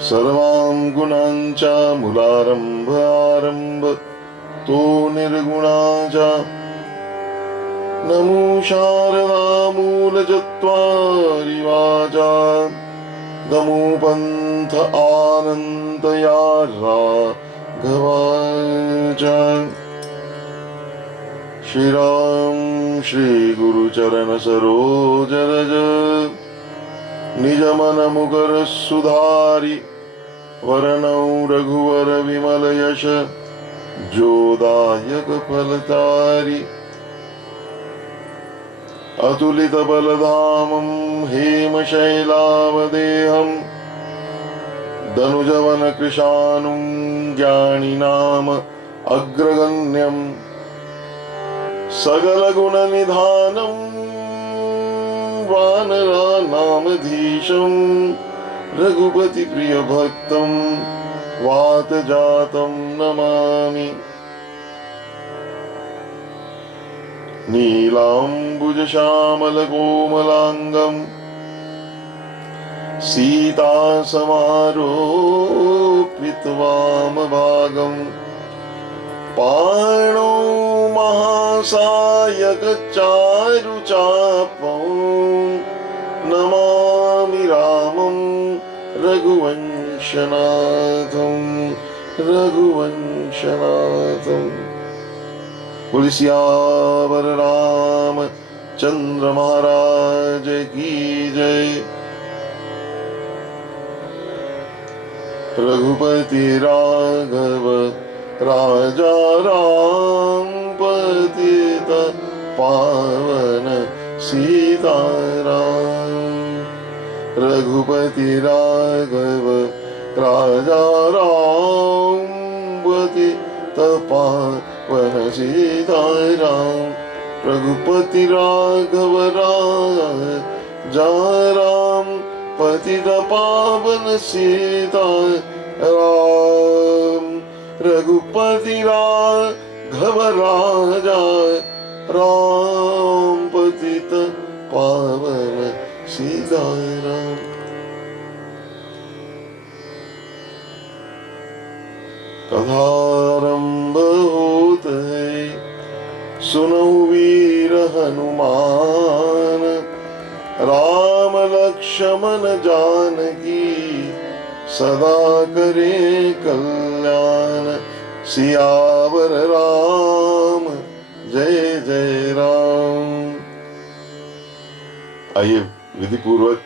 सर्वां गुणांच मूलारंभ आरंभ तो निर्गुणा च नमो शारदा मूलचत्वारि वाचा नमो पंथ आनंदया राघवाच। श्री राम श्री गुरु चरण सरोज रज निज मन मुकर सुधारि वरणौ रघुवर विमल यश जोदायक फलचारि अतुलित बलधामं हेमशैलावदेहं दनुजवन कृशानुं ज्ञानिनाम अग्रगण्यं सकल गुण निधानं वानराणामधीशं रघुपति प्रिय भक्तं वात जातं नमामि। नीलांबुज श्यामल कोमलांगं सीता समारोपित वामभागं पाणौ महासायक चारुचापं नमामि रामं रघुवंशनाथं। बोलिए सियावर राम चंद्र महाराज की जय। रघुपति राघव राजा राम पतित पावन सीताराम। रघुपति राघव राजा राम पतित पावन सीताराम। रघुपति राघव राजा राम पतित पावन सीताराम। रघुपति राघव राजा राम पतित पावन सीताराम। कथारंभ होत है सुनो वीर हनुमान राम लक्ष्मण जानकी सदा करे कल्याण। सियावर राम जय जय राम। आइए विधि पूर्वक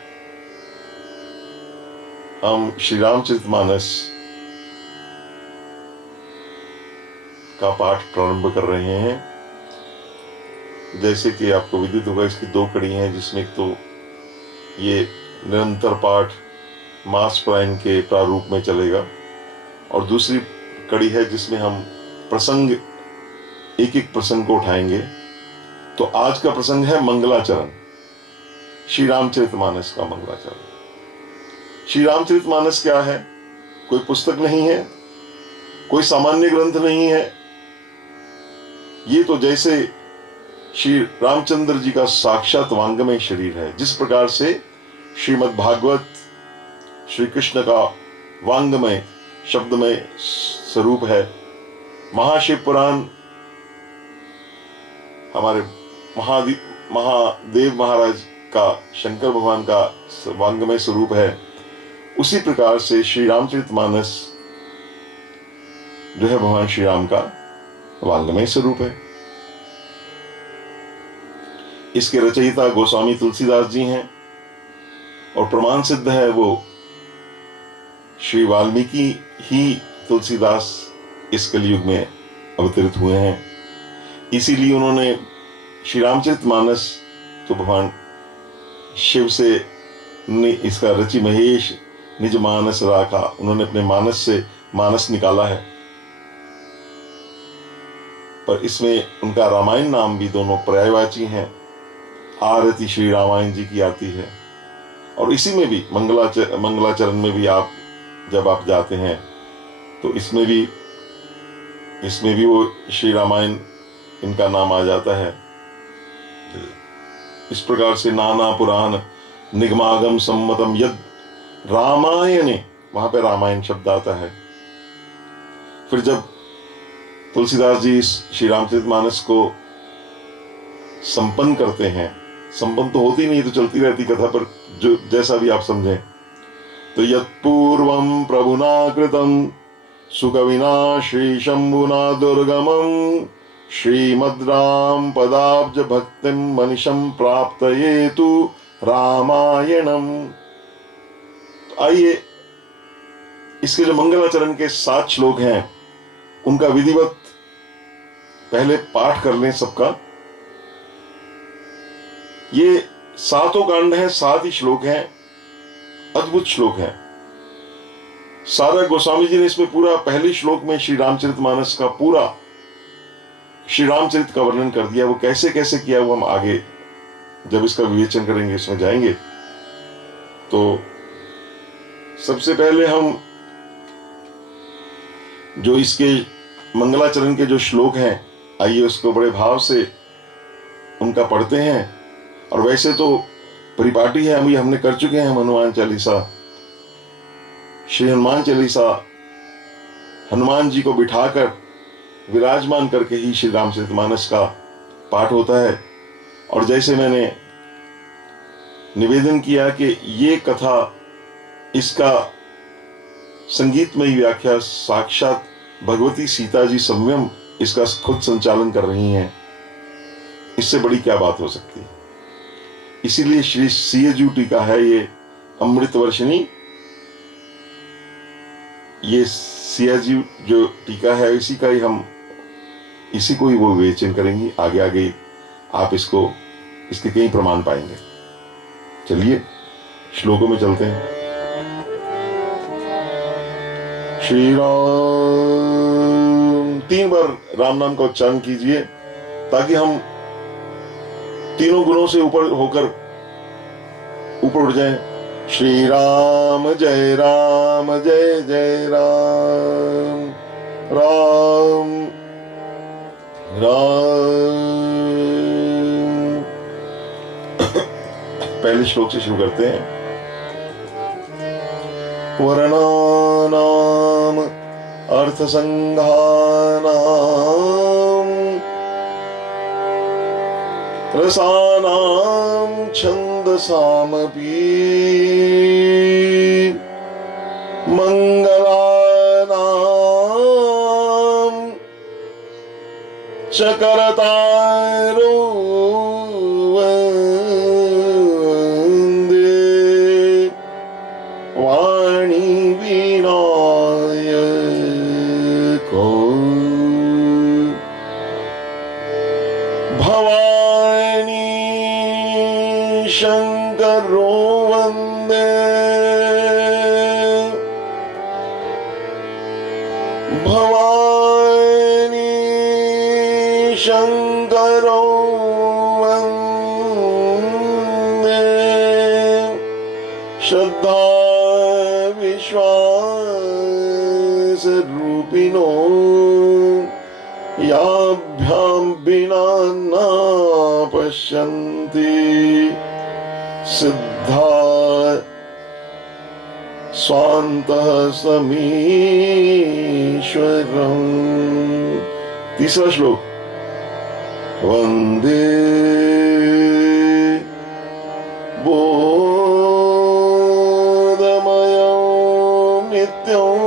हम श्री रामचरितमानस का पाठ प्रारंभ कर रहे हैं। जैसे कि आपको विदित होगा इसकी दो कड़ी हैं, जिसमें एक तो ये निरंतर पाठ मास प्रायण के प्रारूप में चलेगा और दूसरी कड़ी है जिसमें हम प्रसंग एक एक प्रसंग को उठाएंगे। तो आज का प्रसंग है मंगलाचरण, श्री रामचरितमानस का मंगलाचरण। श्री रामचरितमानस क्या है? कोई पुस्तक नहीं है, कोई सामान्य ग्रंथ नहीं है। ये तो जैसे श्री रामचंद्र जी का साक्षात वांग्मय शरीर है, जिस प्रकार से श्रीमद् भागवत श्री कृष्ण का वांग्मय शब्दमय स्वरूप है। महाशिव पुराण हमारे महादेव महाराज का, शंकर भगवान का वांग्मय स्वरूप है। उसी प्रकार से श्री रामचरितमानस जो है भगवान श्री राम का वांग्मय स्वरूप है। इसके रचयिता गोस्वामी तुलसीदास जी हैं और प्रमाण सिद्ध है वो श्री वाल्मीकि ही तुलसीदास इस कलयुग में अवतरित हुए हैं। इसीलिए उन्होंने श्री रामचरितमानस तो भगवान शिव से ने इसका रचि महेश निज मानस राखा, उन्होंने अपने मानस से मानस निकाला है। पर इसमें उनका रामायण नाम भी दोनों पर्यायवाची हैं। आरती श्री रामायण जी की आती है और इसी में भी मंगलाचरण में भी आप जब आप जाते हैं तो इसमें भी वो श्री रामायण इनका नाम आ जाता है। इस प्रकार से नाना पुराण निगमागम सम्मतम यद रामायणे वहां पे रामायण शब्द आता है। फिर जब तुलसीदास जी श्री रामचरितमानस को संपन्न करते हैं, संपन्न तो होती नहीं, तो चलती रहती कथा, पर जो जैसा भी आप समझें, तो यत्पूर्वं प्रभुना कृतं सुकविना श्री शंभुना दुर्गमं श्रीमद् राम पदाब्ज भक्तिं मनिषं प्राप्तयेतु रामायणम। आइए इसके जो मंगलाचरण के 7 श्लोक हैं उनका विधिवत पहले पाठ कर लें सबका। ये 7 कांड हैं, 7 ही श्लोक हैं, अद्भुत श्लोक हैं। सारा गोस्वामी जी ने इसमें पूरा पहले श्लोक में श्री रामचरितमानस का पूरा श्री रामचरित का वर्णन कर दिया। वो कैसे कैसे किया वो हम आगे जब इसका विवेचन करेंगे इसमें जाएंगे। तो सबसे पहले हम जो इसके मंगलाचरण के जो श्लोक हैं, आइए उसको बड़े भाव से उनका पढ़ते हैं। और वैसे तो परिपाटी है, अभी हमने कर चुके हैं हम हनुमान चालीसा, श्री हनुमान चालीसा हनुमान जी को बिठाकर विराजमान करके ही श्री रामचरितमानस का पाठ होता है। और जैसे मैंने निवेदन किया कि ये कथा, इसका संगीतमयी व्याख्या साक्षात भगवती सीता जी स्वयं इसका खुद संचालन कर रही हैं, इससे बड़ी क्या बात हो सकती है। इसीलिए श्री सीएजू टीका है ये अमृत वर्षिणी। ये सीएजू जो टीका है इसी का ही हम इसी को ही वो विवेचन करेंगे। आगे आगे आप इसको इसके कई प्रमाण पाएंगे। चलिए श्लोकों में चलते हैं। श्री राम, 3 बार राम नाम का उच्चारण कीजिए ताकि हम तीनों गुणों से ऊपर होकर ऊपर उठ जाएं। श्री राम जय जय राम, राम राम। पहले श्लोक से शुरू करते हैं। वर्णानाम अर्थसंघानाम रसानां छन्दसामपि मंगलानां च करतारो वन्दे वाणी विनायको भवानी शंकरो वन्दे भवानी शंकरो वन्दे श्रद्धा विश्वास रूपिणो याभ्यां विना न पश्यन्ति सिद्धा स्वान्तः समीश्वरम्। तीसरा श्लोक। वन्दे बोधमयं नित्यं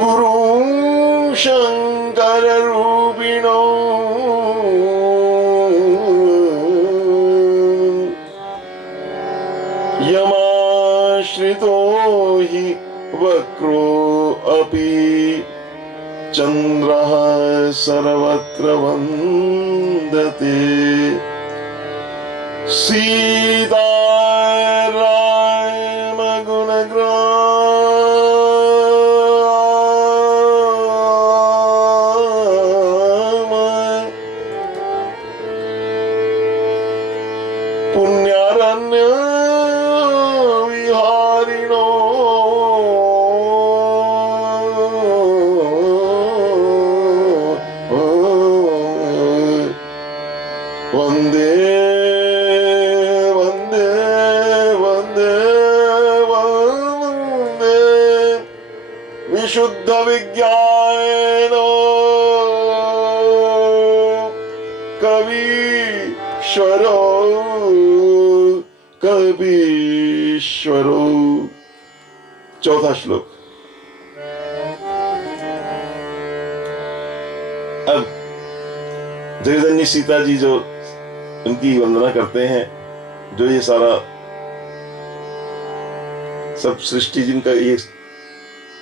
गुरुं शङ्कररूपिणो यमाश्रितो हि वक्रो अपि चन्द्रः सर्वत्र वन्दते सीताराम गुणग्राम पुण्यारण्य विहारिणो वन्दे वन्दे शुद्ध विज्ञान कवीश्वरो कवीश्वरो। चौथा श्लोक। अब जगदन्नी सीता जी जो उनकी वंदना करते हैं, जो ये सारा सब सृष्टि जिनका ये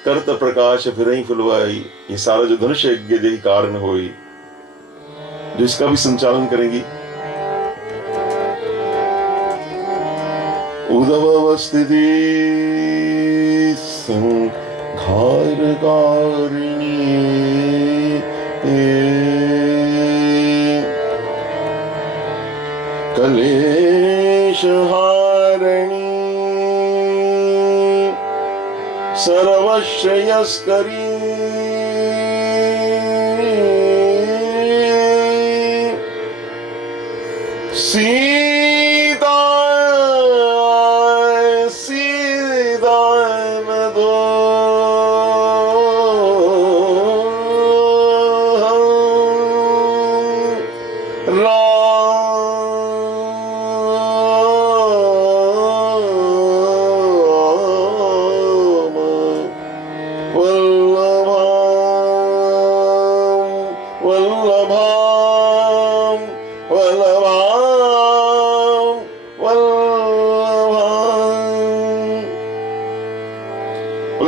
कर्त प्रकाश फिरई फुलवाई, ये सारा जो धनुष यज्ञ यही कारण होई, जो इसका भी संचालन करेंगी। उदवस्थिति संघारकारिणी कलेशहारिणी सर्वश्रेयस्करी सीता सीता मदो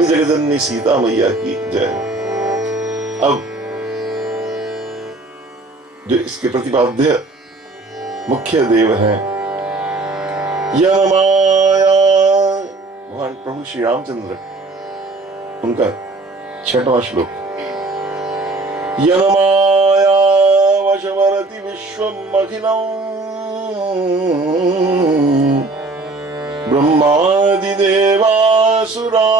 जगदन्नी सीता मैया की जय। अब जो इसके प्रतिपाद्य मुख्य देव हैं यमाया, भगवान प्रभु श्री रामचंद्र, उनका 6वां श्लोक। यमाया वशवरति विश्वम् अखिलम् ब्रह्मादि देवासुरा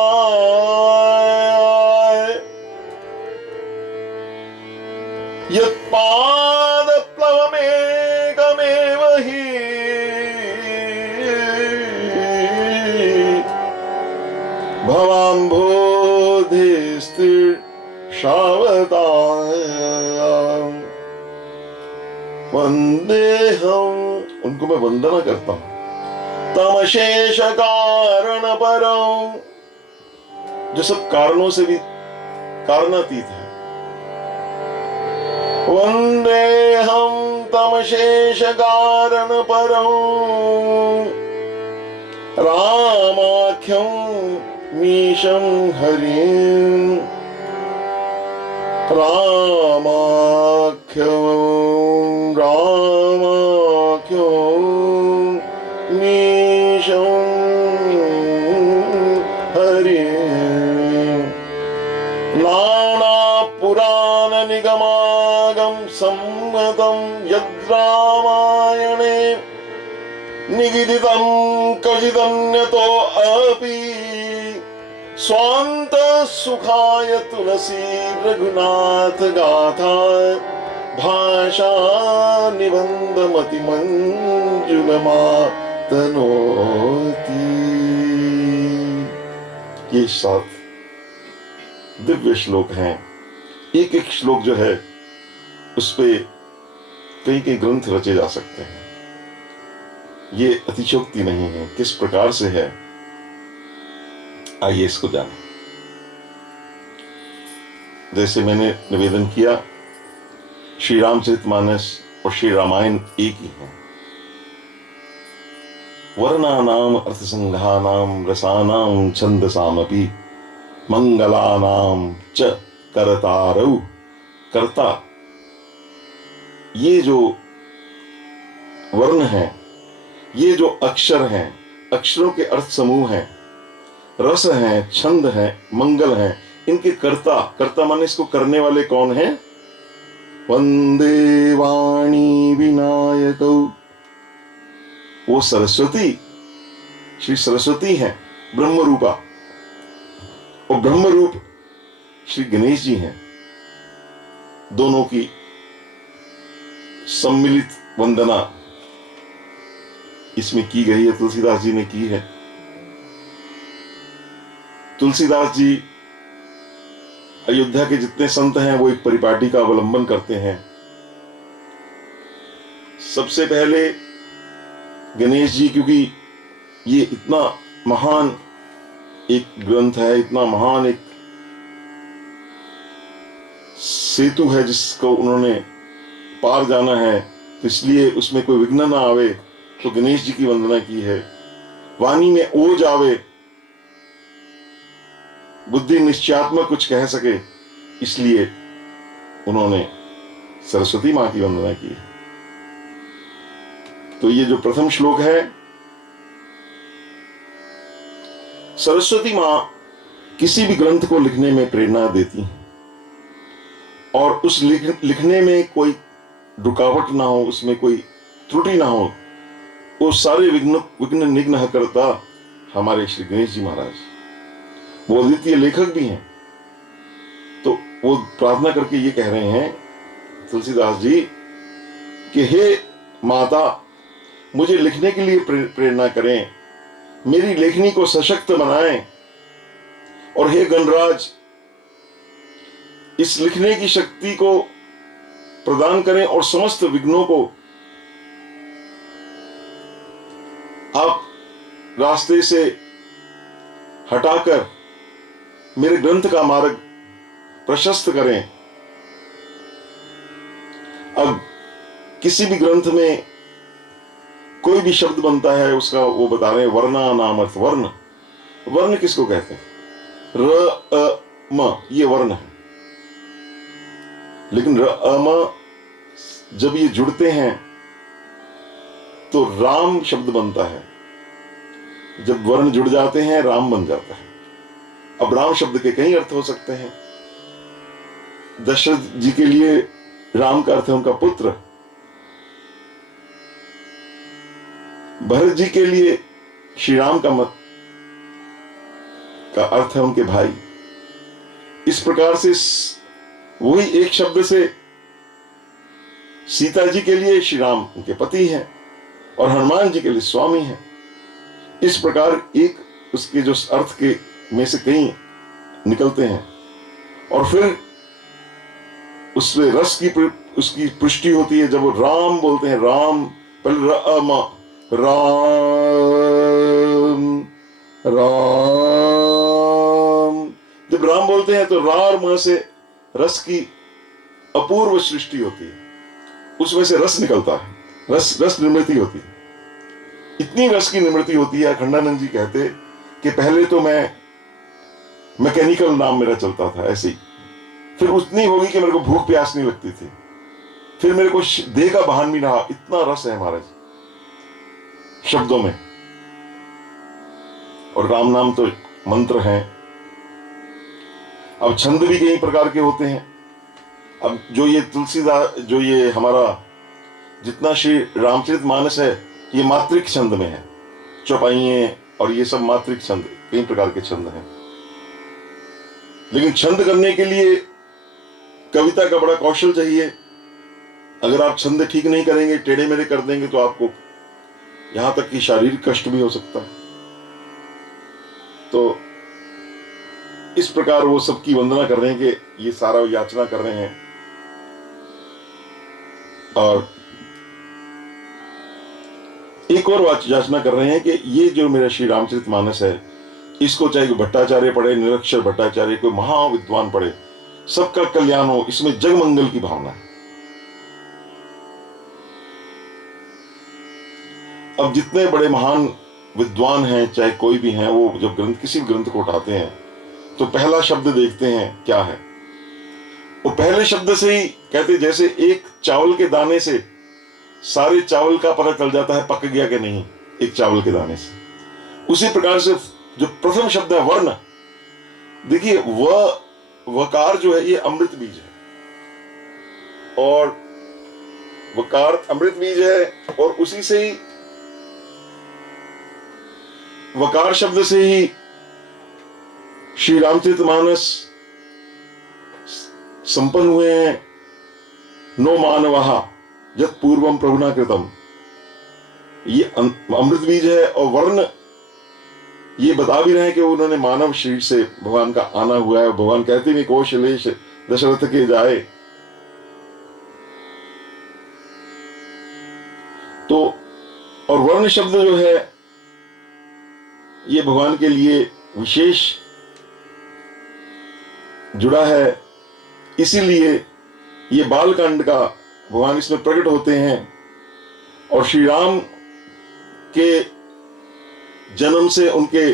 यत्पादप्लवमेकमेव हि भवाम्भोधिस्तिर्षावताम् वन्देहम्, उनको मैं वंदना करता हूं। तमशेष कारण परम, जो सब कारणों से भी कारणातीत है। वंदेहम तमशेष कारण परम रामाख्यम मीशम हरिम रामाख्यम रामाख्यम मीशम हरिम नाना पुराण निगमागम सम्मतम यद्रामायणे निगदितं कचिदन्यतो अपि स्वान्त सुखाय तुलसी रघुनाथ गाथा भाषा निबंध मति मंजुलमा तनोति। ये 7 दिव्य श्लोक हैं। एक एक श्लोक जो है उस पे कई कई ग्रंथ रचे जा सकते हैं। ये अतिशोक्ति नहीं है। किस प्रकार से है, आइए इसको जानें। जैसे मैंने निवेदन किया, श्री रामचरितमानस और श्री रामायण एक ही हैं। वर्णानाम अर्थसंघानाम रसानाम छंदसामपि मंगलानाम च करतारौ। कर्ता, ये जो वर्ण हैं, ये जो अक्षर हैं, अक्षरों के अर्थ समूह हैं, रस हैं, छंद हैं, मंगल हैं, इनके कर्ता, कर्ता माने इसको करने वाले कौन हैं? वंदे वाणी विनायकौ, वो सरस्वती, श्री सरस्वती हैं, ब्रह्म रूपा, और ब्रह्म रूप श्री गणेश जी हैं। दोनों की सम्मिलित वंदना इसमें की गई है, तुलसीदास जी ने की है। तुलसीदास जी अयोध्या के जितने संत हैं वो एक परिपाटी का अवलंबन करते हैं। सबसे पहले गणेश जी, क्योंकि ये इतना महान एक ग्रंथ है, इतना महान एक सेतु है जिसको उन्होंने पार जाना है, तो इसलिए उसमें कोई विघ्न ना आवे, तो गणेश जी की वंदना की है। वाणी में ओज आवे, बुद्धि निश्चयात्मक कुछ कह सके, इसलिए उन्होंने सरस्वती मां की वंदना की है। तो ये जो प्रथम श्लोक है, सरस्वती मां किसी भी ग्रंथ को लिखने में प्रेरणा देती हैं, और उस लिखने में कोई रुकावट ना हो, उसमें कोई त्रुटि ना हो, वो सारे विघ्न निघ्न करता हमारे श्री गणेश जी महाराज, वो अद्वितीय लेखक भी हैं। तो वो प्रार्थना करके ये कह रहे हैं तुलसीदास जी कि हे माता, मुझे लिखने के लिए प्रेरणा करें, मेरी लेखनी को सशक्त बनाएं, और हे गणराज, इस लिखने की शक्ति को प्रदान करें और समस्त विघ्नों को आप रास्ते से हटाकर मेरे ग्रंथ का मार्ग प्रशस्त करें। अब किसी भी ग्रंथ में कोई भी शब्द बनता है, उसका वो बता रहे हैं वर्णा नाम अर्थ। वर्ण, वर्ण किसको कहते हैं? र अ म, ये वर्ण है। लेकिन र अ म जब ये जुड़ते हैं तो राम शब्द बनता है। जब वर्ण जुड़ जाते हैं राम बन जाता है। अब राम शब्द के कई अर्थ हो सकते हैं। दशरथ जी के लिए राम का अर्थ है उनका पुत्र, भरत जी के लिए श्री राम का अर्थ है उनके भाई। इस प्रकार से वही एक शब्द से सीता जी के लिए श्री राम उनके पति हैं और हनुमान जी के लिए स्वामी हैं। इस प्रकार एक उसके जो अर्थ के में से कई निकलते हैं, और फिर उसमें रस की उसकी पुष्टि होती है। जब वो राम बोलते हैं, राम, पहले राम राम, जब राम बोलते हैं तो रार म से रस की अपूर्व सृष्टि होती है, उसमें से रस निकलता है, रस निर्मित होती है। इतनी रस की निर्मित होती है, अखंडानंद जी कहते कि पहले तो मैं मैकेनिकल नाम मेरा चलता था ऐसे ही, फिर उतनी होगी कि मेरे को भूख प्यास नहीं लगती थी, फिर मेरे को देह का भान भी ना, इतना रस है महाराज शब्दों में। और राम नाम तो मंत्र है। अब छंद भी कई प्रकार के होते हैं। अब जो ये तुलसीदास, जो ये हमारा जितना श्री रामचरितमानस है, ये मात्रिक छंद में है। चौपाइयां और ये सब मात्रिक छंद, कई प्रकार के छंद हैं। लेकिन छंद करने के लिए कविता का बड़ा कौशल चाहिए। अगर आप छंद ठीक नहीं करेंगे, टेढ़े मेढ़े कर देंगे, तो आपको यहां तक कि शारीरिक कष्ट भी हो सकता है। तो इस प्रकार वो सबकी वंदना कर रहे हैं कि ये सारा याचना कर रहे हैं। और एक और याचना कर रहे हैं कि ये जो मेरा श्री रामचरितमानस है, इसको चाहे कोई भट्टाचार्य पढ़े, निरक्षर भट्टाचार्य, कोई महाविद्वान पढ़े, सबका कल्याण हो, इसमें जगमंगल की भावना है। अब जितने बड़े महान विद्वान हैं, चाहे कोई भी हैं, वो जब ग्रंथ, किसी ग्रंथ को उठाते हैं तो पहला शब्द देखते हैं क्या है। वो पहले शब्द से ही कहते, जैसे एक चावल के दाने से सारे चावल का पता चल जाता है पक गया कि नहीं, एक चावल के दाने से, उसी प्रकार से जो प्रथम शब्द है वर्ण, देखिए वकार जो है ये अमृत बीज है, और वकार अमृत बीज है, और उसी से ही वकार शब्द से ही श्री रामचरितमानस संपन्न हुए हैं। नो मानवहा यत् पूर्वम प्रभुना कृतम, ये अमृत बीज है। और वर्ण ये बता भी रहे हैं कि उन्होंने मानव शरीर से भगवान का आना हुआ है। भगवान कहते हैं कौशलेश दशरथ के जाए। तो और वर्ण शब्द जो है ये भगवान के लिए विशेष जुड़ा है, इसीलिए ये बालकांड का भगवान इसमें प्रकट होते हैं। और श्री राम के जन्म से उनके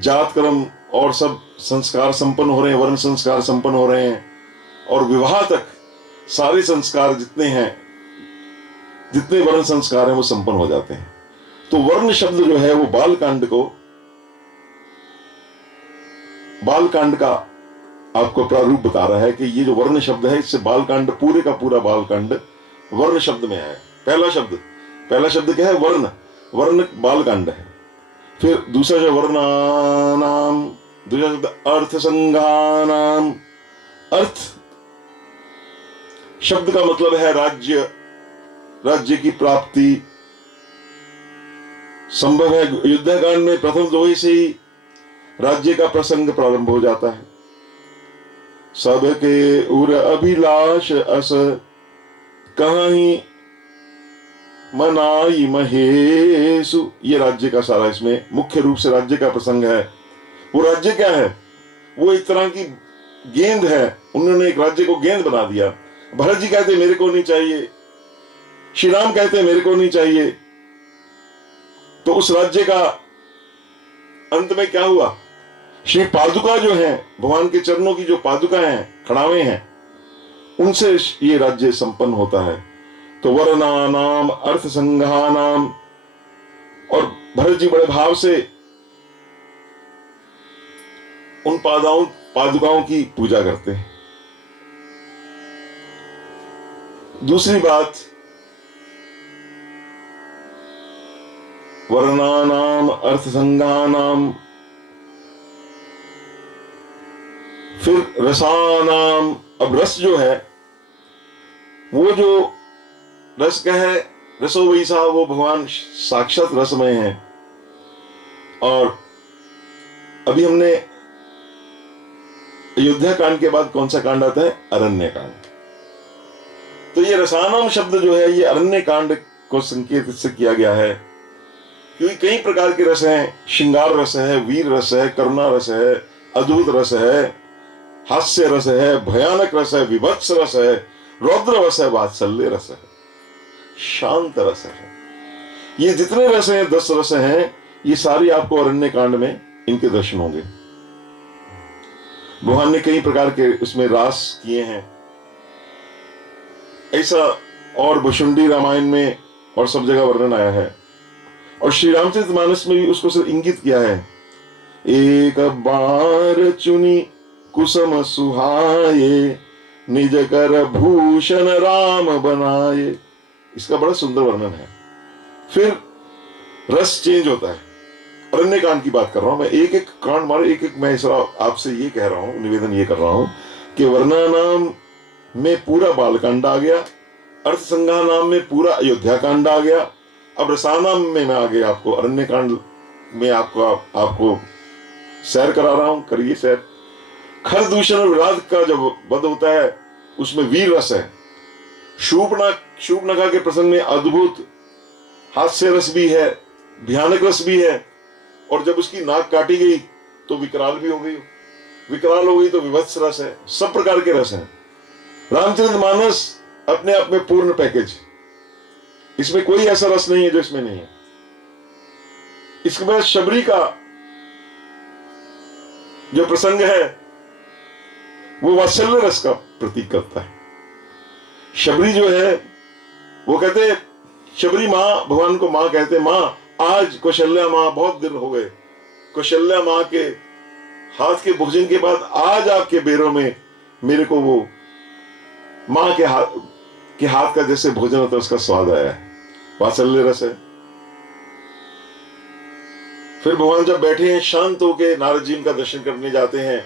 जात कर्म और सब संस्कार संपन्न हो रहे हैं, वर्ण संस्कार संपन्न हो रहे हैं, और विवाह तक सारे संस्कार जितने हैं, जितने वर्ण संस्कार हैं वो संपन्न हो जाते हैं। तो वर्ण शब्द जो है वो बालकांड का आपको प्रारूप बता रहा है कि ये जो वर्ण शब्द है इससे बालकांड, पूरे का पूरा बालकांड वर्ण शब्द में है। पहला शब्द क्या है? वर्ण। वर्ण बालकांड है। फिर दूसरा जो वर्णानाम, दूसरा शब्द अर्थ संघानाम। अर्थ शब्द का मतलब है राज्य, राज्य की प्राप्ति संभव है। युद्धकांड में प्रथम दोहे से ही राज्य का प्रसंग प्रारंभ हो जाता है। सबके उर अभिलाष अस कहीं मनाई महेशु। ये राज्य का सारा, इसमें मुख्य रूप से राज्य का प्रसंग है। वो राज्य क्या है? वो एक तरह की गेंद है। उन्होंने एक राज्य को गेंद बना दिया। भरत जी कहते मेरे को नहीं चाहिए, श्री राम कहते मेरे को नहीं चाहिए। तो उस राज्य का अंत में क्या हुआ? श्री पादुका जो है, भगवान के चरणों की जो पादुका हैं, खड़ावे हैं, उनसे ये राज्य संपन्न होता है। तो वर्णानाम अर्थ संघानाम। और भरत जी बड़े भाव से उन पादुकाओं की पूजा करते हैं। दूसरी बात, वर्णानाम अर्थ संघानाम। फिर रसानाम। अब रस जो है, वो जो रस का है, रसो वैसा, वो भगवान साक्षात रसमय है। और अभी हमने अयोध्या कांड के बाद कौन सा कांड आता है? अरण्य कांड। तो ये रसानाम शब्द जो है ये अरण्य कांड को संकेत इससे किया गया है, क्योंकि कई प्रकार के रस हैं। श्रृंगार रस है, वीर रस है, करुणा रस है, अद्भुत रस है, हास्य रस है, भयानक रस है, विभत्स रस है, रौद्र रस है, वात्सल्य रस है, शांत रस है। ये जितने रस हैं, 10 रस हैं, ये सारी आपको अरण्य कांड में इनके दर्शन होंगे। भगवान ने कई प्रकार के उसमें रास किए हैं। ऐसा और भुषुंडी रामायण में और सब जगह वर्णन आया है। और श्री रामचरितमानस में भी उसको सिर्फ इंगित किया है। एक बार चुनी कुसुम सुहाए, निज कर भूषण राम बनाए। इसका बड़ा सुंदर वर्णन है। फिर रस चेंज होता है। अरण्य कांड की बात कर रहा हूं मैं, एक एक कांड मारे, एक एक मैं इस आपसे ये कह रहा हूं, निवेदन ये कर रहा हूं कि वर्णानाम में पूरा बालकांड आ गया, अर्थ संघानाम में पूरा अयोध्या कांड आ गया। अब रसानाम में मैं आगे आपको अरण्य कांड में आपको सैर करा रहा हूं, करिए सैर। खर दूषण और विराट का जब वध होता है उसमें वीर रस है। शूर्पणखा के प्रसंग में अद्भुत हास्य रस भी है, भयानक रस भी है। और जब उसकी नाक काटी गई तो विकराल भी हो गई, विकराल हो गई तो विभत्स रस है। सब प्रकार के रस हैं। रामचरितमानस अपने आप में पूर्ण पैकेज, इसमें कोई ऐसा रस नहीं है जो इसमें नहीं है। इसके बाद शबरी का जो प्रसंग है वो वात्सल्य रस का प्रतीक करता है। शबरी जो है वो कहते, शबरी माँ, भगवान को माँ कहते, माँ आज कौशल्या माँ बहुत दिन हो गए, कौशल्या माँ के हाथ के भोजन के बाद आज आपके बेरों में मेरे को वो माँ के हाथ का जैसे भोजन होता है उसका स्वाद आया है। वात्सल्य रस है। फिर भगवान जब बैठे हैं शांत होके, नारद जी उनका दर्शन करने जाते हैं।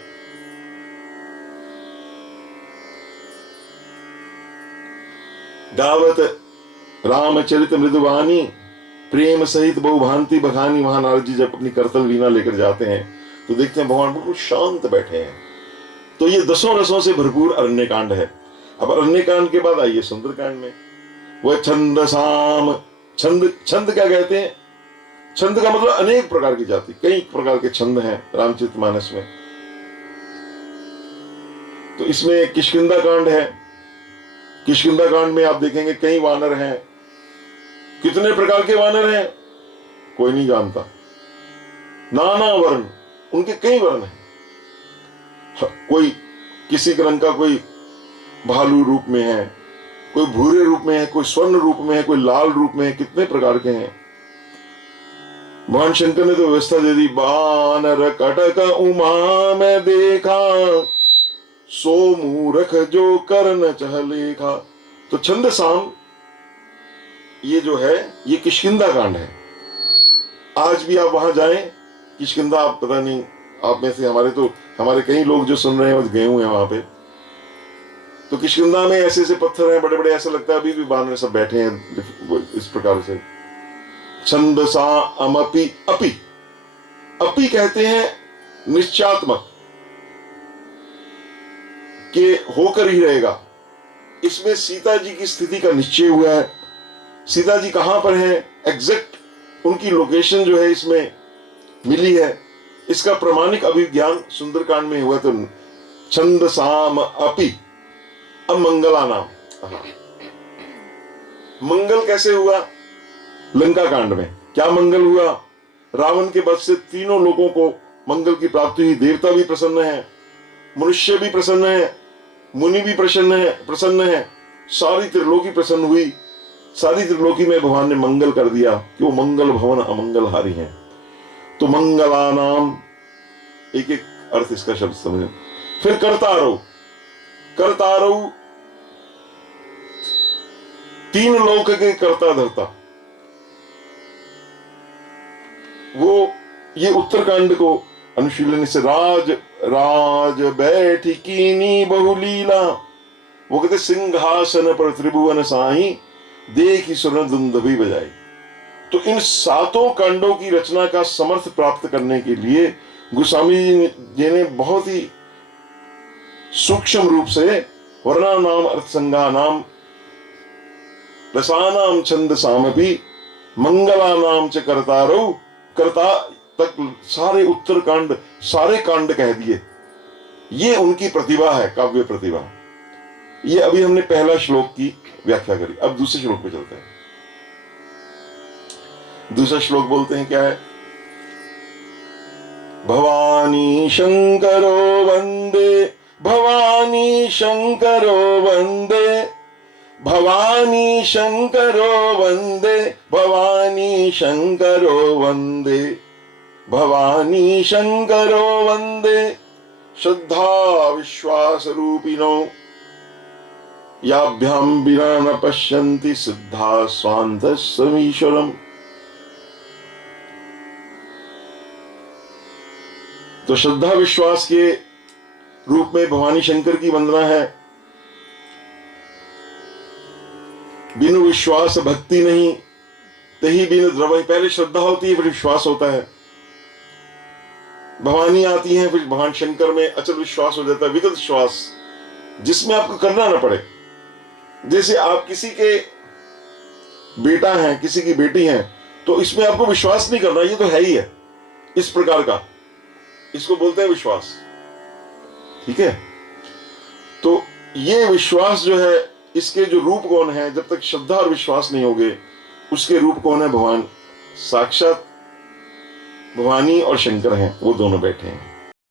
गावत रामचरित मृदुवानी प्रेम सहित बहुभांति बखानी, वहां नारद जी जब अपनी करतल वीणा लेकर जाते हैं तो देखते हैं भगवान बिल्कुल शांत बैठे हैं। तो ये 10 रसों से भरपूर अरण्य कांड है। अब अरण्य कांड के बाद आइए सुंदर कांड में। वह छंद साम, छंद, छंद क्या कहते हैं? छंद का मतलब अनेक प्रकार की जाति, कई प्रकार के छंद हैं रामचरितमानस में। तो इसमें किष्किंधा कांड है। किष्किंधा कांड में आप देखेंगे कई वानर हैं। कितने प्रकार के वानर हैं कोई नहीं जानता, नाना वर्ण, उनके कई वर्ण हैं। कोई किसी रंग का, कोई भालू रूप में है, कोई भूरे रूप में है, कोई स्वर्ण रूप में है, कोई लाल रूप में है, कितने प्रकार के हैं। भगवान शंकर ने तो व्यवस्था दे दी, बानर कटक उमा में देखा, सो मूरख जो करन चहलेखा। तो छंद साम ये जो है ये किष्किंधा कांड है। आज भी आप वहां जाएं किष्किंधा, आप पता नहीं आप में से हमारे कई लोग जो सुन रहे हैं गए हुए हैं वहां पे। तो किष्किंधा में ऐसे ऐसे पत्थर हैं बड़े बड़े, ऐसा लगता है अभी भी बानर सब बैठे हैं इस प्रकार से। छंद सा अमपि, अपि, अपि कहते हैं निश्चयात्मक के होकर ही रहेगा। इसमें सीता जी की स्थिति का निश्चय हुआ है। सीता जी कहां पर हैं, एग्जैक्ट उनकी लोकेशन जो है इसमें मिली है। इसका प्रमाणिक अभिज्ञान सुंदरकांड में हुआ। तो छंद साम अपि, अब मंगला नाम। मंगल कैसे हुआ? लंका कांड में क्या मंगल हुआ? रावण के वध से तीनों लोगों को मंगल की प्राप्ति हुई। देवता भी प्रसन्न है, मनुष्य भी प्रसन्न है, मुनि भी प्रसन्न है, सारी त्रिलोकी प्रसन्न हुई। सारी त्रिलोकी में भगवान ने मंगल कर दिया कि वो मंगल भवन अमंगलहारी हैं। तो मंगला नाम, एक एक अर्थ इसका शब्द समझे। फिर करतारव, करतारव तीन लोक के कर्ता धर्ता। वो ये उत्तरकांड को अनुशीलन से राज राज बैठी कीनी बहुलीला, वो कहते सिंहासन पर त्रिभुवन साई देखी सुरन दुंदुभी बजाई। तो इन 7 कांडों की रचना का समर्थ प्राप्त करने के लिए गोस्वामी जी ने बहुत ही सूक्ष्म रूप से वर्णानाम अर्थसंज्ञानाम रसानाम छंद सामपि मंगलानाम च कर्तारौ, कर्ता तक सारे उत्तरकांड, सारे कांड कह दिए। ये उनकी प्रतिभा है, काव्य प्रतिभा। ये अभी हमने पहला श्लोक की व्याख्या करी। अब दूसरे श्लोक पे चलते हैं। दूसरा श्लोक बोलते हैं क्या है? भवानी शंकरो वंदे, भवानी शंकरो वंदे, भवानी शंकरो वंदे, भवानी शंकरो वंदे, भवानी शंकरो वंदे, श्रद्धा विश्वास रूपिणो, याभ्याम बिना न पश्यन्ति सिद्धा स्वांत समीश्वरम। तो श्रद्धा विश्वास के रूप में भवानी शंकर की वंदना है। बिनु विश्वास भक्ति नहीं, तही बिनु द्रवहि। पहले श्रद्धा होती है फिर विश्वास होता है। भवानी आती है फिर भगवान शंकर में अचल विश्वास हो जाता है, विगत विश्वास, जिसमें आपको करना ना पड़े। जैसे आप किसी के बेटा हैं, किसी की बेटी हैं, तो इसमें आपको विश्वास नहीं करना, ये तो है ही है। इस प्रकार का इसको बोलते हैं विश्वास। ठीक है, तो ये विश्वास जो है, इसके जो रूप कौन है, जब तक श्रद्धा और विश्वास नहीं होंगे, उसके रूप कौन है? भगवान साक्षात भवानी और शंकर हैं, वो दोनों बैठे हैं।